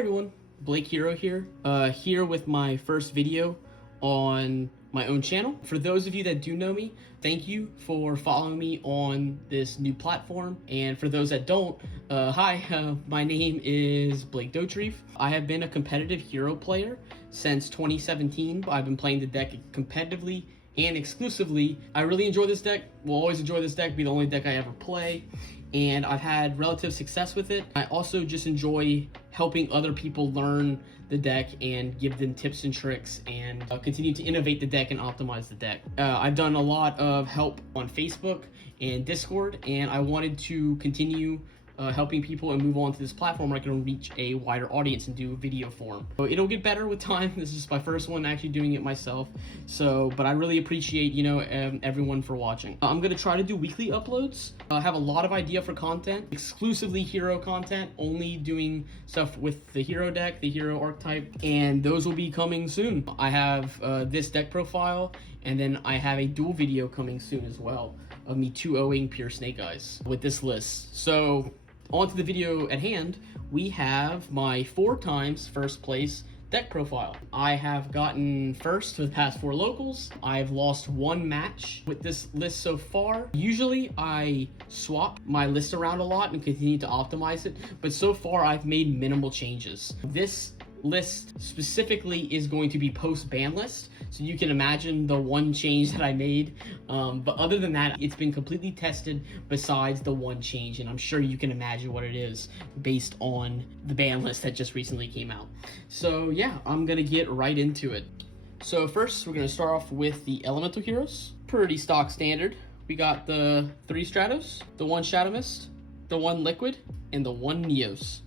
everyone, Blake Hero here, here with my first video on my own channel. For those of you that do know me, thank you for following me on this new platform. And for those that don't, hi, my name is Blake Dauterive. I have been a competitive hero player since 2017. I've been playing the deck competitively and exclusively. I really enjoy this deck, will always enjoy this deck, be the only deck I ever play, and I've had relative success with it. I also just enjoy helping other people learn the deck and give them tips and tricks and continue to innovate the deck and optimize the deck. I've done a lot of help on Facebook and Discord, and I wanted to continue helping people and move on to this platform where I can reach a wider audience and do video form. So it'll get better with time. This is my first one actually doing it myself. But I really appreciate, everyone for watching. I'm gonna try to do weekly uploads. I have a lot of idea for content, exclusively hero content, only doing stuff with the hero deck, the hero archetype, and those will be coming soon. I have this deck profile, and then I have a dual video coming soon as well of me 2-0ing pure Snake Eyes with this list. So on to the video at hand, we have my 4 times first place deck profile. I have gotten first for the past 4 locals. I've lost 1 match with this list so far. Usually I swap my list around a lot and continue to optimize it, but so far I've made minimal changes. This list specifically is going to be post Banlist, so you can imagine the 1 change that I made, but other than that, it's been completely tested besides the 1 change, and I'm sure you can imagine what it is based on the Banlist that just recently came out. So yeah, I'm gonna get right into it. So first, we're gonna start off with the elemental heroes. Pretty stock standard. We got the 3 Stratos, the 1 Shadow Mist, the 1 Liquid, and the 1 Neos.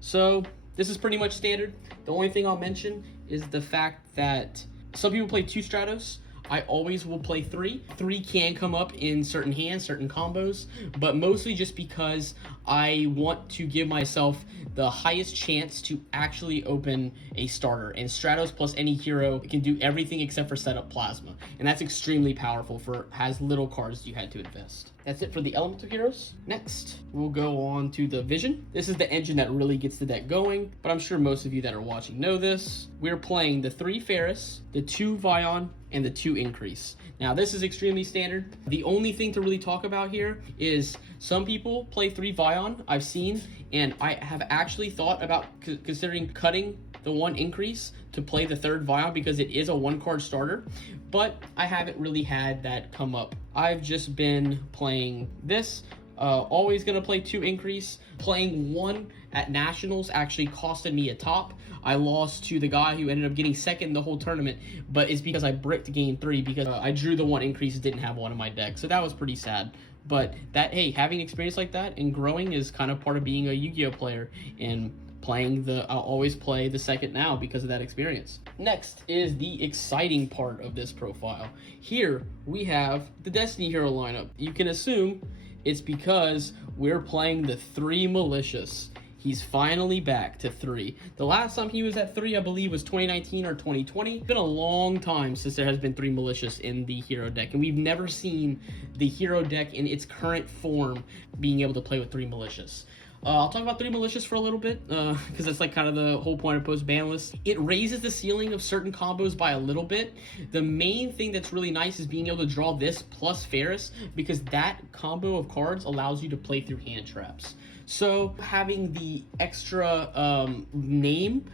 So this is pretty much standard. The only thing I'll mention is the fact that some people play 2 Stratos. I always will play 3. 3 can come up in certain hands, certain combos, but mostly just because I want to give myself the highest chance to actually open a starter. And Stratos plus any hero can do everything except for set up Plasma. And that's extremely powerful has little cards you had to invest. That's it for the elemental heroes. Next, we'll go on to the Vision. This is the engine that really gets the deck going, but I'm sure most of you that are watching know this. We're playing the 3 Ferris, the 2 Vion, and the 2 Increase. Now this is extremely standard. The only thing to really talk about here is some people play 3 Vion, I've seen, and I have actually thought about considering cutting the 1 Increase to play the 3rd Vion because it is a 1-card starter, but I haven't really had that come up. I've just been playing this. Always gonna play 2 Increase. Playing 1 at Nationals actually costed me a top. I lost to the guy who ended up getting second the whole tournament, but it's because I bricked game 3 because I drew the 1 Increase, didn't have 1 in my deck, so that was pretty sad. But that, hey, having experience like that and growing is kind of part of being a Yu-Gi-Oh player, and I'll always play the 2nd now because of that experience. Next is the exciting part of this profile. Here we have the Destiny Hero lineup. You can assume it's because we're playing the 3 Malicious. He's finally back to 3. The last time he was at 3, I believe, was 2019 or 2020. It's been a long time since there has been 3 Malicious in the hero deck, and we've never seen the hero deck in its current form being able to play with 3 Malicious. I'll talk about 3 Malicious for a little bit, because that's like kind of the whole point of post-Banlist. It raises the ceiling of certain combos by a little bit. The main thing that's really nice is being able to draw this plus Ferris, because that combo of cards allows you to play through hand traps. So having the extra name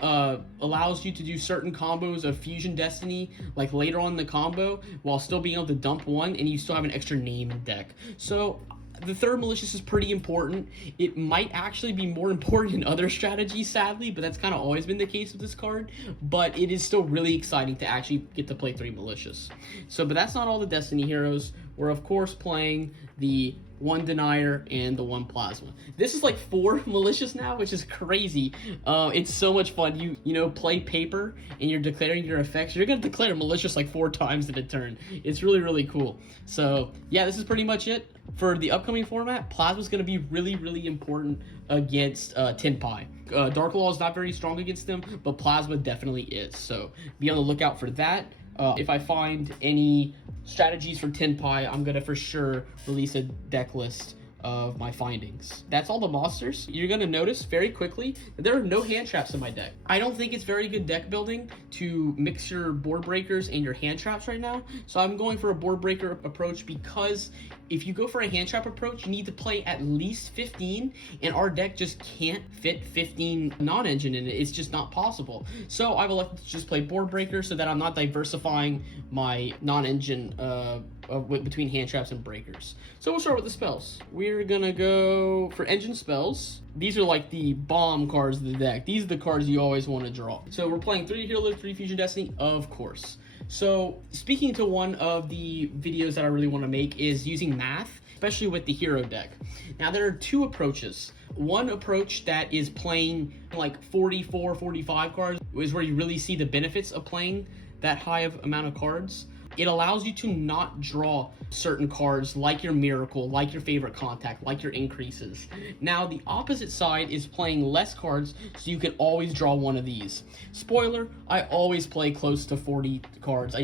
allows you to do certain combos of Fusion Destiny, like later on in the combo, while still being able to dump 1, and you still have an extra name in deck. So the 3rd Malicious is pretty important. It might actually be more important in other strategies, sadly, but that's kind of always been the case with this card. But it is still really exciting to actually get to play 3 Malicious. But that's not all the Destiny heroes. We're, of course, playing the 1 Denier and the 1 Plasma. This is like 4 Malicious now, which is crazy. It's so much fun. You play paper and you're declaring your effects. You're gonna declare Malicious like 4 times in a turn. It's really, really cool. So yeah, this is pretty much it. For the upcoming format, Plasma's gonna be really, really important against Tin Pie. Dark Law is not very strong against them, but Plasma definitely is. So be on the lookout for that. If I find any strategies for Tin Pie, I'm gonna for sure release a deck list of my findings. That's all the monsters. You're gonna notice very quickly that there are no hand traps in my deck. I don't think it's very good deck building to mix your board breakers and your hand traps right now. So I'm going for a board breaker approach, because if you go for a hand trap approach, you need to play at least 15, and our deck just can't fit 15 non-engine in it. It's just not possible. So I've elected to just play board breaker so that I'm not diversifying my non-engine between hand traps and breakers. So we'll start with the spells. We're gonna go for engine spells. These are like the bomb cards of the deck. These are the cards you always want to draw. So we're playing 3 Hero Live, 3 Fusion Destiny, of course. So speaking to one of the videos that I really want to make is using math, especially with the hero deck. Now there are 2 approaches. One approach that is playing like 44, 45 cards is where you really see the benefits of playing that high of amount of cards. It allows you to not draw certain cards like your Miracle, like your Favorite Contact, like your Increases. Now, the opposite side is playing less cards, so you can always draw one of these. Spoiler, I always play close to 40 cards. I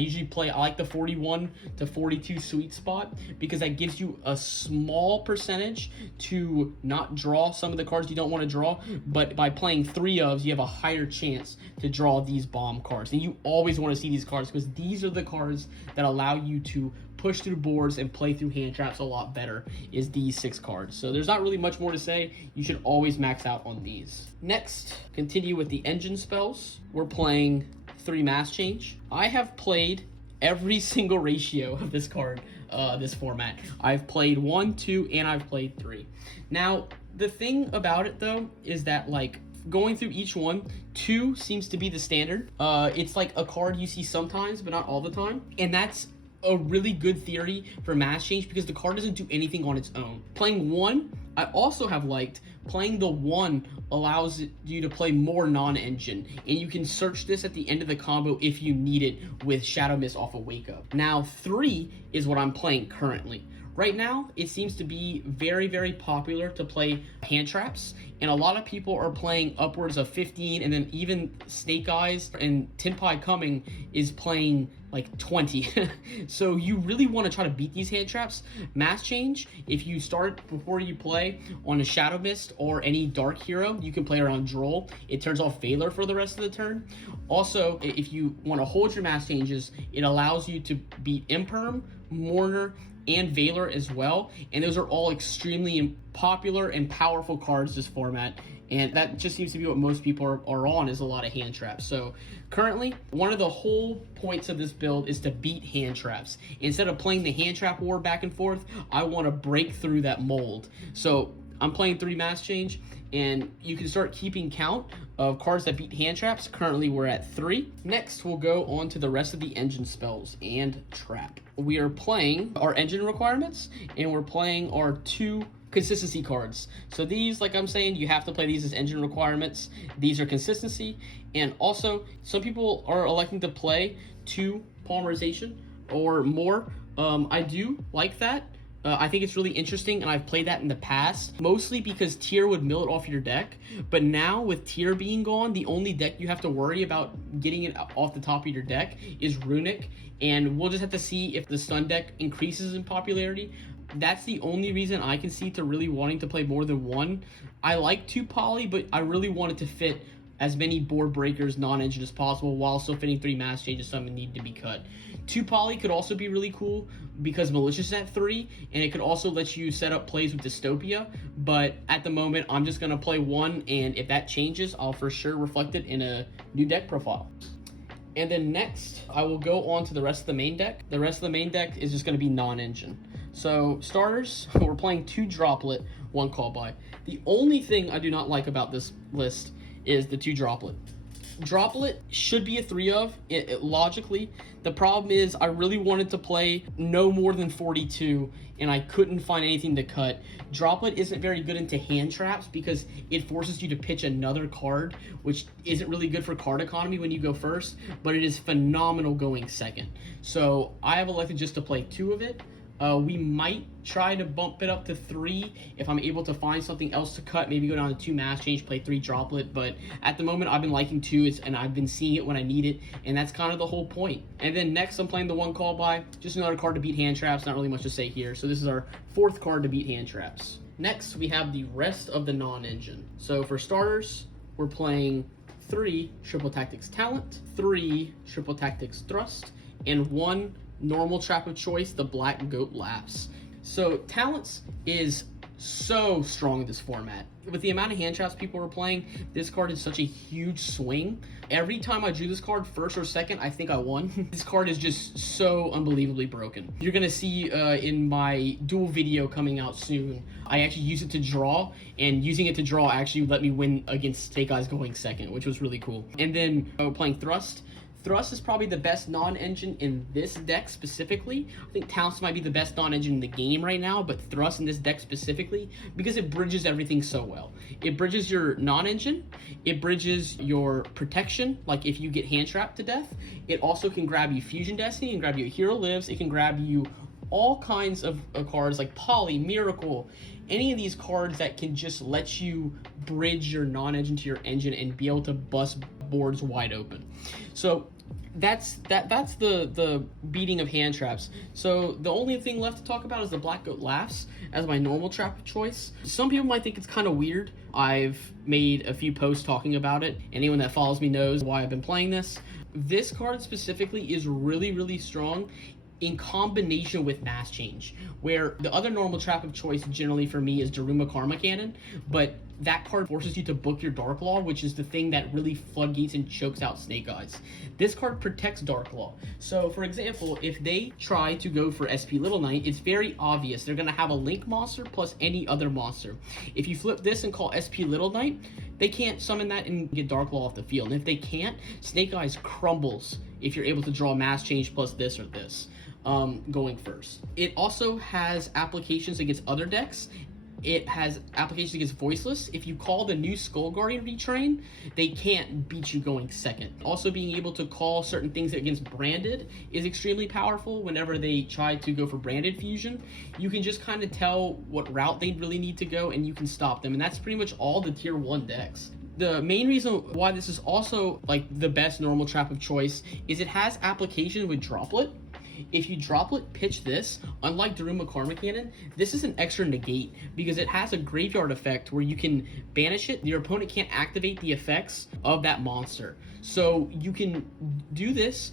like the 41 to 42 sweet spot, because that gives you a small percentage to not draw some of the cards you don't want to draw, but by playing 3 ofs, you have a higher chance to draw these bomb cards. And you always want to see these cards, because these are the cards that allow you to push through boards and play through hand traps a lot better, is these 6 cards. So there's not really much more to say. You should always max out on these. Next, continue with the engine spells. We're playing 3 Mass Change. I have played every single ratio of this card, this format. I've played 1, 2, and I've played 3. Now, the thing about it though is that, like, going through each one, 2 seems to be the standard. It's like a card you see sometimes, but not all the time. And that's a really good theory for Mass Change, because the card doesn't do anything on its own. Playing 1, I also have liked. Playing the 1 allows you to play more non-engine, and you can search this at the end of the combo if you need it with Shadow Mist off of Wake Up. Now, 3 is what I'm playing currently. Right now, it seems to be very, very popular to play hand traps, and a lot of people are playing upwards of 15, and then even Snake Eyes and Tenpai Coming is playing like 20. So you really want to try to beat these hand traps. Mass Change, if you start before you play on a Shadow Mist or any Dark Hero, you can play around Droll. It turns off Veiler for the rest of the turn. Also, if you want to hold your Mass Changes, it allows you to beat Imperm, Mourner, and Veiler as well, and those are all extremely popular and powerful cards this format, and that just seems to be what most people are on, is a lot of hand traps. So currently, one of the whole points of this build is to beat hand traps. Instead of playing the hand trap war back and forth, I want to break through that mold. So I'm playing 3 Mass Change, and you can start keeping count of cards that beat hand traps. Currently, we're at 3. Next, we'll go on to the rest of the engine spells and trap. We are playing our engine requirements, and we're playing our 2 consistency cards. So these, like I'm saying, you have to play these as engine requirements. These are consistency, and also some people are electing to play 2 polymerization or more. I do like that. I think it's really interesting, and I've played that in the past, mostly because Tier would mill it off your deck. But now, with Tier being gone, the only deck you have to worry about getting it off the top of your deck is Runic, and we'll just have to see if the stun deck increases in popularity. That's the only reason I can see to really wanting to play more than 1. I like 2 poly, but I really wanted to fit as many board breakers non-engine as possible while still fitting 3 Mass Changes, some need to be cut. 2 poly could also be really cool because Malicious is at 3, and it could also let you set up plays with Dystopia, but at the moment I'm just going to play 1, and if that changes, I'll for sure reflect it in a new deck profile. And then next, I will go on to the rest of the main deck. The rest of the main deck is just going to be non-engine. So starters, we're playing 2 Droplet, 1 Call By. The only thing I do not like about this list is the 2 Droplet. Droplet should be a 3 of, logically. The problem is I really wanted to play no more than 42, and I couldn't find anything to cut. Droplet isn't very good into hand traps because it forces you to pitch another card, which isn't really good for card economy when you go first, but it is phenomenal going second. So I have elected just to play 2 of it. We might try to bump it up to 3 if I'm able to find something else to cut, maybe go down to 2 Mass Change, play 3 Droplet, but at the moment I've been liking 2, and I've been seeing it when I need it, and that's kind of the whole point. And then next I'm playing the 1 Call By, just another card to beat hand traps, not really much to say here. So this is our 4th card to beat hand traps. Next, we have the rest of the non-engine. So for starters, we're playing 3 Triple Tactics Talent, 3 Triple Tactics Thrust, and 1 normal trap of choice, the Black Goat Laughs. So Talents is so strong in this format. With the amount of hand traps people were playing, this card is such a huge swing. Every time I drew this card, first or second, I think I won. This card is just so unbelievably broken. You're gonna see in my duel video coming out soon, I actually use it to draw, and using it to draw actually let me win against Snake Eyes going second, which was really cool. And then playing Thrust. Thrust is probably the best non-engine in this deck specifically. I think Talents might be the best non-engine in the game right now, but Thrust in this deck specifically, because it bridges everything so well. It bridges your non-engine, it bridges your protection, like if you get hand trapped to death. It also can grab you Fusion Destiny and grab you Hero Lives. It can grab you all kinds of cards like Poly, Miracle, any of these cards that can just let you bridge your non-engine to your engine and be able to bust boards wide open. So that's the beating of hand traps. So the only thing left to talk about is the Black Goat Laughs as my normal trap of choice. Some people might think it's kind of weird. I've made a few posts talking about it. Anyone that follows me knows why I've been playing this. This card specifically is really, really strong in combination with Mass Change, where the other normal trap of choice generally for me is Daruma Karma Cannon, but that card forces you to book your Dark Law, which is the thing that really floodgates and chokes out Snake Eyes. This card protects Dark Law. So for example, if they try to go for SP Little Knight, it's very obvious. They're gonna have a Link monster plus any other monster. If you flip this and call SP Little Knight, they can't summon that and get Dark Law off the field. And if they can't, Snake Eyes crumbles if you're able to draw Mass Change plus this or this. Going first. It also has applications against other decks. It has applications against Voiceless. If you call the new Skull Guardian retrain, they can't beat you going second. Also, being able to call certain things against Branded is extremely powerful. Whenever they try to go for Branded Fusion, you can just kind of tell what route they really need to go and you can stop them. And that's pretty much all the tier 1 decks. The main reason why this is also like the best normal trap of choice is it has application with Droplet. If you Droplet pitch this, unlike Daruma Karma Cannon, this is an extra negate because it has a graveyard effect where you can banish it. Your opponent can't activate the effects of that monster. So you can do this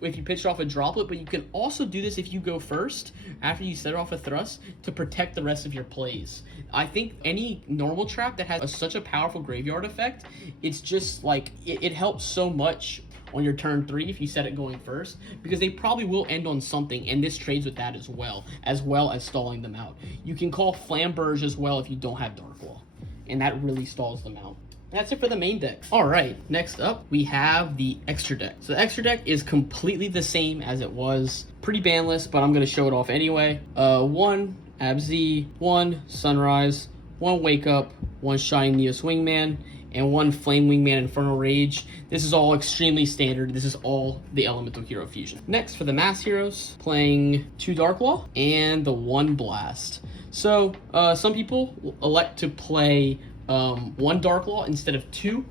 if you pitch off a Droplet, but you can also do this if you go first after you set off a Thrust to protect the rest of your plays. I think any normal trap that has such a powerful graveyard effect, it's just like, it helps so much on your turn 3 if you set it going first, because they probably will end on something, and this trades with that as well as stalling them out. You can call Flamberge as well if you don't have Dark Law, and that really stalls them out. That's it for the main decks. All right, next up, we have the extra deck. So the extra deck is completely the same as it was pre-Banlist, but I'm gonna show it off anyway. 1 Abz, 1 Sunrise, 1 Wake Up, 1 Shining Neos Wingman, and 1 Flame Wingman Infernal Rage. This is all extremely standard. This is all the Elemental Hero Fusion. Next, for the Mass Heroes, playing 2 Dark Law and the 1 Blast. So, some people elect to play 1 Dark Law instead of 2.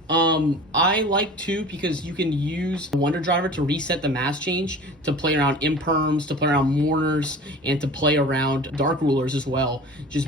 I like 2 because you can use the Wonder Driver to reset the Mass Change, to play around Imperms, to play around Mourners, and to play around Dark Rulers as well. Just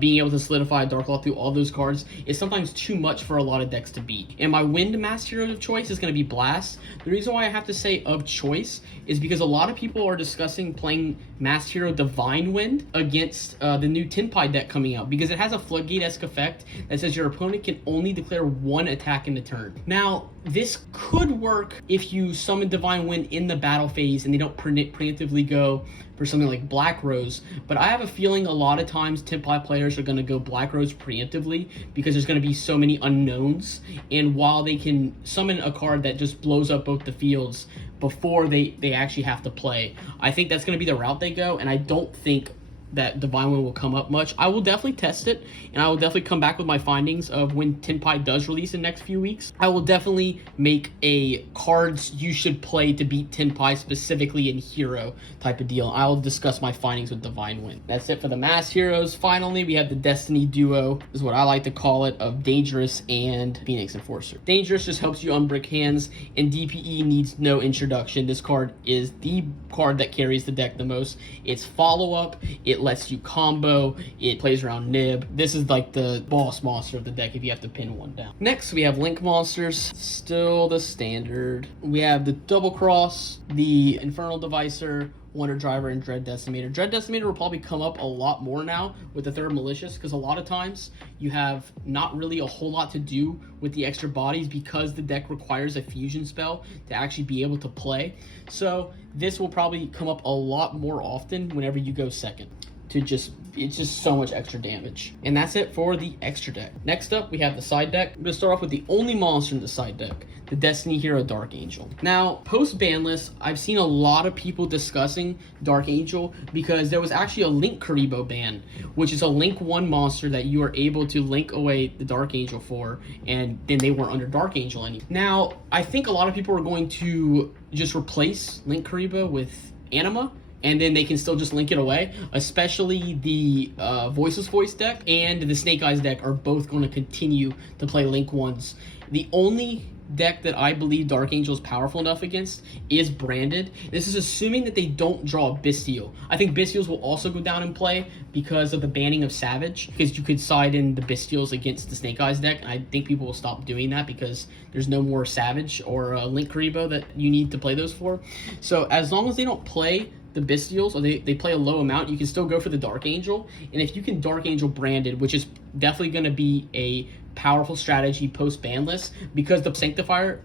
being able to solidify Dark Law through all those cards is sometimes too much for a lot of decks to beat. And my Wind Mass Hero of choice is going to be Blast. The reason why I have to say of choice is because a lot of people are discussing playing Mass Hero Divine Wind against the new Tinpai deck coming out, because it has a Floodgate-esque effect that says your opponent can only declare 1 attack in the turn. Now, this could work if you summon Divine Wind in the battle phase and they don't preemptively go for something like Black Rose, but I have a feeling a lot of times Tinpai players are going to go Black Rose preemptively because there's going to be so many unknowns, and while they can summon a card that just blows up both the fields before they actually have to play, I think that's going to be the route they go, and I don't think that Divine Wind will come up much. I will definitely test it, and I will definitely come back with my findings of when Tinpai does release in the next few weeks. I will definitely make a cards you should play to beat Tinpai specifically in Hero type of deal. I will discuss my findings with Divine Wind. That's it for the Mass Heroes. Finally, we have the Destiny duo, is what I like to call it, of Dangerous and Phoenix Enforcer. Dangerous just helps you unbrick hands, and DPE needs no introduction. This card is the card that carries the deck the most. It's follow-up, it lets you combo, it plays around Nib. This is like the boss monster of the deck if you have to pin one down. Next, we have Link monsters, still the standard. We have the Double Cross, the Infernal Devicer, Wonder Driver, and Dread Decimator. Dread Decimator will probably come up a lot more now with the third Malicious, because a lot of times you have not really a whole lot to do with the extra bodies because the deck requires a fusion spell to actually be able to play. So this will probably come up a lot more often whenever you go second. It's just so much extra damage. And that's it for the extra deck. Next up, we have the side deck. I'm gonna start off with the only monster in the side deck, the Destiny Hero Dark Angel. Now, post Banlist, I've seen a lot of people discussing Dark Angel because there was actually a Link Karibo ban, which is a Link 1 monster that you are able to link away the Dark Angel for, and then they weren't under Dark Angel anymore. Now, I think a lot of people are going to just replace Link Karibo with Anima, and then they can still just link it away. Especially the Voiceless Voice deck and the Snake Eyes deck are both going to continue to play Link 1s. The only deck that I believe Dark Angel is powerful enough against is Branded. This is assuming that they don't draw Bestial. I think Bestials will also go down in play because of the banning of Savage, because you could side in the Bestials against the Snake Eyes deck. I think people will stop doing that because there's no more Savage or Link Karibo that you need to play those for. So as long as they don't play the Bestials, or they play a low amount, you can still go for the Dark Angel. And if you can Dark Angel Branded, which is definitely going to be a powerful strategy post Banlist because the Sanctifier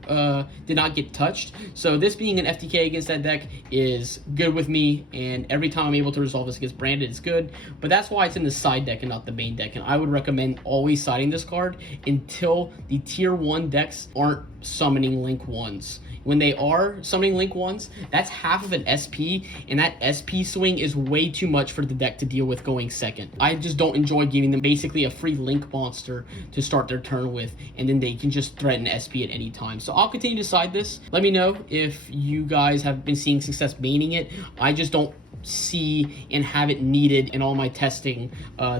did not get touched. So this being an FTK against that deck is good with me, and every time I'm able to resolve this against Branded, it's good. But that's why it's in the side deck and not the main deck, and I would recommend always siding this card until the tier 1 decks aren't summoning Link 1s. When they are summoning Link 1s, that's half of an SP, and that SP swing is way too much for the deck to deal with going second. I just don't enjoy giving them basically a free Link monster to start their turn with, and then they can just threaten SP at any time. So I'll continue to side this. Let me know if you guys have been seeing success maining it. I just don't see and have it needed in all my testing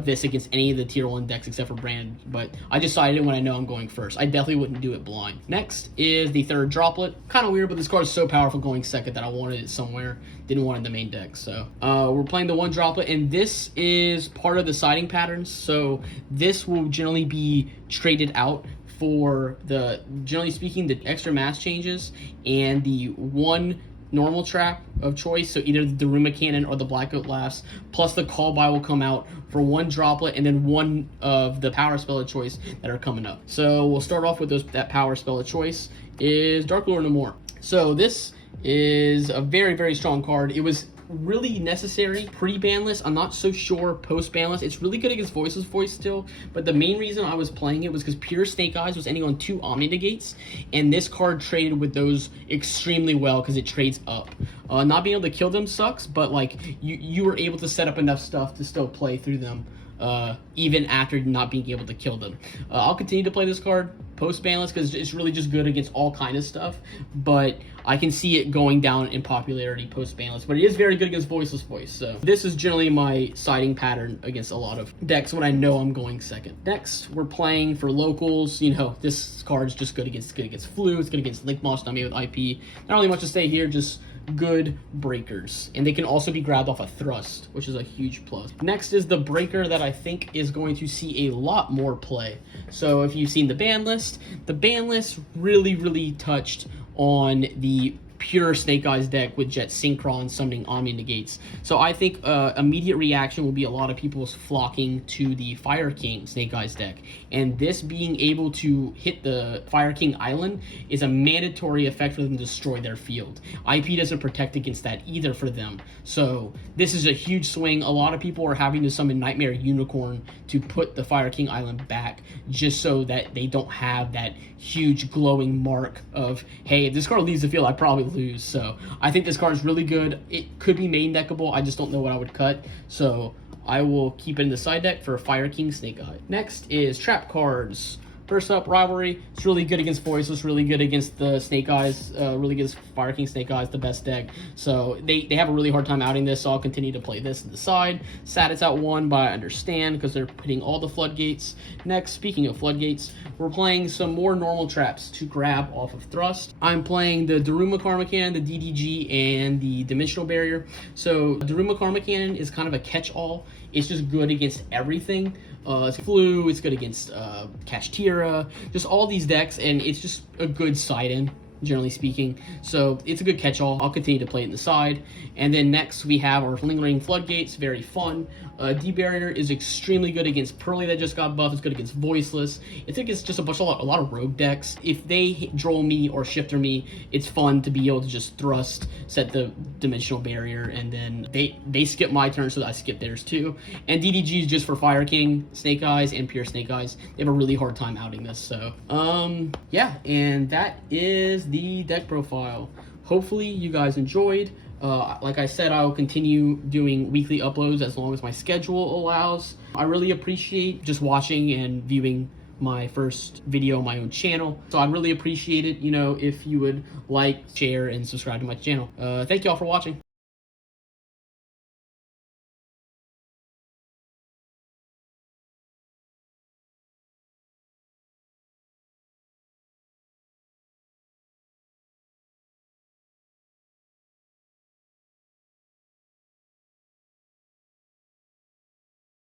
this against any of the tier 1 decks except for Brand, but I just sided it when I know I'm going first. I definitely wouldn't do it blind. Next is the third Droplet. Kind of weird, but this card is so powerful going second that I wanted it somewhere. Didn't want it in the main deck. So we're playing the 1 Droplet, and this is part of the siding patterns. So this will generally be traded out for the, generally speaking, the extra mass changes and the 1 normal trap of choice, so either the Daruma Cannon or the Blackout Laughs, plus the Call By will come out for 1 Droplet, and then 1 of the power spell of choice that are coming up. So we'll start off with that power spell of choice is Dark Lord No More. So this is a very, very strong card. It was really necessary pre-Banlist. I'm not so sure post-Banlist. It's really good against Voiceless Voice still, but the main reason I was playing it was because Pure Snake Eyes was ending on 2 Omni Negates, and this card traded with those extremely well because it trades up. Not being able to kill them sucks, but like you were able to set up enough stuff to still play through them even after not being able to kill them. I'll continue to play this card post-Banlist because it's really just good against all kind of stuff, but I can see it going down in popularity post-Banlist, but it is very good against Voiceless Voice. So this is generally my siding pattern against a lot of decks when I know I'm going second. Next, we're playing for locals. You know, this card is just good against Flu, it's good against Link Monster, not made with IP. Not really much to say here, just good breakers, and they can also be grabbed off a thrust, which is a huge plus. Next is the breaker that I think is going to see a lot more play. So if you've seen the ban list really touched on the pure Snake Eyes deck with Jet Synchron summoning Omni Negates. So I think immediate reaction will be a lot of people flocking to the Fire King Snake Eyes deck. And this being able to hit the Fire King Island is a mandatory effect for them to destroy their field. IP doesn't protect against that either for them. So this is a huge swing. A lot of people are having to summon Nightmare Unicorn to put the Fire King Island back just so that they don't have that huge glowing mark of, hey, if this card leaves the field, I probably lose. So I think this card is really good. It could be main deckable. I just don't know what I would cut. So I will keep it in the side deck for Fire King Snake Eye. Next is trap cards. First up, Rivalry. It's really good against Voiceless, really good against the Snake Eyes, really good against Fire King Snake Eyes, the best deck. So they have a really hard time outing this, so I'll continue to play this to the side. Sad it's out 1, but I understand because they're hitting all the floodgates. Next, speaking of floodgates, we're playing some more normal traps to grab off of Thrust. I'm playing the Daruma Karma Cannon, the DDG, and the Dimensional Barrier. So Daruma Karma Cannon is kind of a catch-all. It's just good against everything. It's Flu, it's good against Kashtira, just all these decks, and it's just a good side-in, generally speaking. So it's a good catch-all. I'll continue to play it in the side. And then next we have our Lingering Floodgates, very fun. D-Barrier is extremely good against Pearly that just got buffed. It's good against Voiceless. It's against just a lot of rogue decks. If they droll me or shifter me, it's fun to be able to just thrust, set the Dimensional Barrier, and then they skip my turn so that I skip theirs too. And DDG is just for Fire King, Snake Eyes, and Pure Snake Eyes. They have a really hard time outing this. So, yeah, and that is the deck profile. Hopefully you guys enjoyed. Like I said, I'll continue doing weekly uploads as long as my schedule allows. I really appreciate just watching and viewing my first video on my own channel. So I'd really appreciate it, you know, if you would like, share, and subscribe to my channel. Thank you all for watching.